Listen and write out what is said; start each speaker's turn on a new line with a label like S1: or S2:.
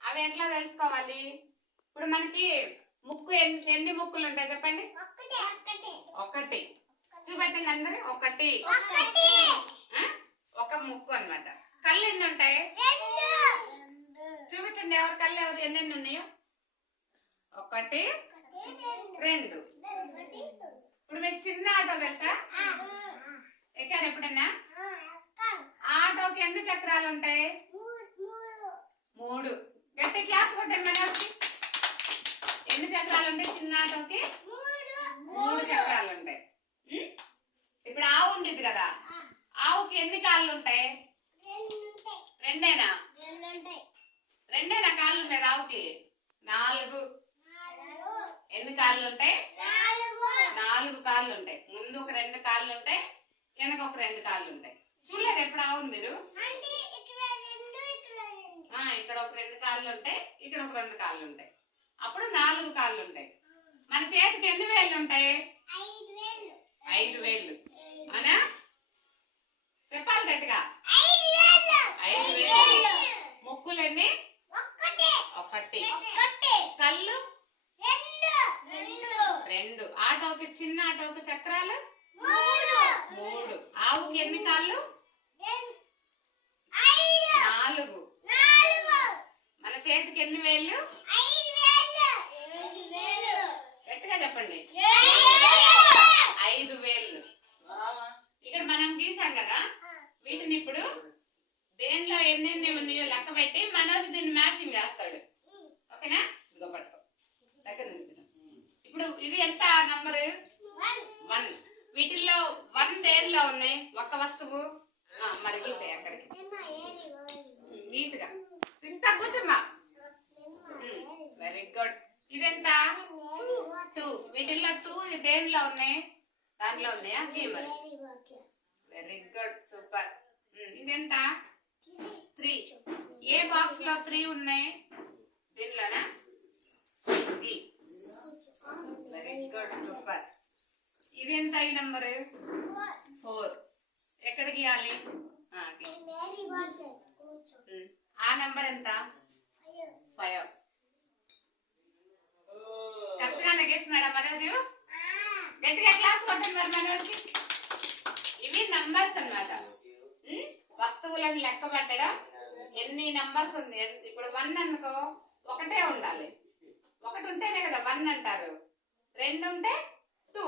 S1: అవి ఎట్లా తెలుసుకోవాలి? ఇప్పుడు మనకి ముక్కు ఎన్ని ఎన్ని ముక్కులు ఉంటాయి చెప్పండి
S2: ఒకటి.
S1: చూపెట్టండి అందరు. ఒకటి? ఒక ముక్కు అన్నమాట. కళ్ళు ఎన్ని ఉంటాయి? చూపించండి ఎవరి కళ్ళు ఎవరు ఎన్ని ఎన్ని ఉన్నాయో. ఒకటి రెండు. ఇప్పుడు మీకు చిన్న ఆటో తెలుసా? ఎక్కారు ఎప్పుడైనా? ఆటోకి ఎన్ని చక్రాలు ఉంటాయి? మూడు. గట్టి క్లాస్ కొట్టండి మనకి ఎన్ని చక్రాలు ఉంటాయి చిన్న ఆటోకి మూడు చక్రాలు ఉంటాయి? ఇప్పుడు ఆవు ఉండేది కదా? ఆవుకి ఎన్ని కాళ్ళు ఉంటాయి? రెండేనా? రెండేనా కాళ్ళు ఉండేది ఆవుకి? నాలుగు. ఎన్ని కాళ్ళు ఉంటాయి? నాలుగు. కాళ్ళు ఉంటాయి. ముందు ఒక రెండు కాళ్ళు ఉంటాయి వెనక ఒక రెండు కాళ్ళు ఉంటాయి. చూడలేదు ఎప్పుడు ఆవును మీరు? ఇక్కడ ఒక రెండు కాళ్ళు ఉంటాయి ఇక్కడ ఒక రెండు కాళ్ళు ఉంటాయి. అప్పుడు నాలుగు కాళ్ళు ఉంటాయి. మన చేతికి ఎన్ని వేళ్ళు ఉంటాయి? ఐదు వేళ్ళు. అవునా? చెప్పాలి గట్టిగా. ఐదు వేళ్ళు. ముక్కులు ఎన్ని? ఒకటి కళ్ళు? రెండు. ఆటోకి చిన్న ఆటోకి చక్రాలు? మూడు. ఆవుకి ఎన్ని కాళ్ళు నాలుగు మన చేతికి ఎన్ని వేళ్ళు గట్టిగా చెప్పండి. ఐదు వేళ్ళు ఇక్కడ మనం గీసాం కదా? వీటిని ఇప్పుడు దేనిలో ఎన్నెన్ని ఉన్నాయో లెక్క పెట్టి మనోజ్ దీన్ని మ్యాచింగ్ చేస్తాడు. ఓకేనా? ఇదిగో పట్టుకో. లెక్క ఇప్పుడు ఇది ఎంత నంబరు వన్ వీటిల్లో వన్ దేనిలో ఉన్నాయి? ఒక్క వస్తువు? మరి గీసాయి అక్కడికి నీట్గా ఇస్తా కూర్చోమ్మా వెరీ గుడ్ ఇదెంత టూ వీటిల్లో టూ దేనిలో ఉన్నాయి? దాంట్లో ఉన్నాయా? గీ మరి. వెరీ గుడ్ సూపర్ ఇదెంత? త్రీ ఏ బాక్స్లో త్రీ ఉన్నాయి దీనిలోనా గీ వెరీ గుడ్ సూపర్ ఇది ఎంత ఈ నంబర్ ఫోర్ ఎక్కడ గీయాలి ఆ, గీ. ఉమ్. ఆ నంబర్ ఎంత? చేస్తున్నాడా మనోజ్? గట్టిగా క్లాస్ కొట్టండి మరి మనోజ్ ఇవి నంబర్స్ అన్నమాట. వస్తువులను లెక్క పెట్టడం ఎన్ని నంబర్స్ ఉంది? ఇప్పుడు వన్ అనుకో ఒకటే ఉండాలి. ఒకటి ఉంటేనే కదా వన్ అంటారు. రెండు ఉంటే టూ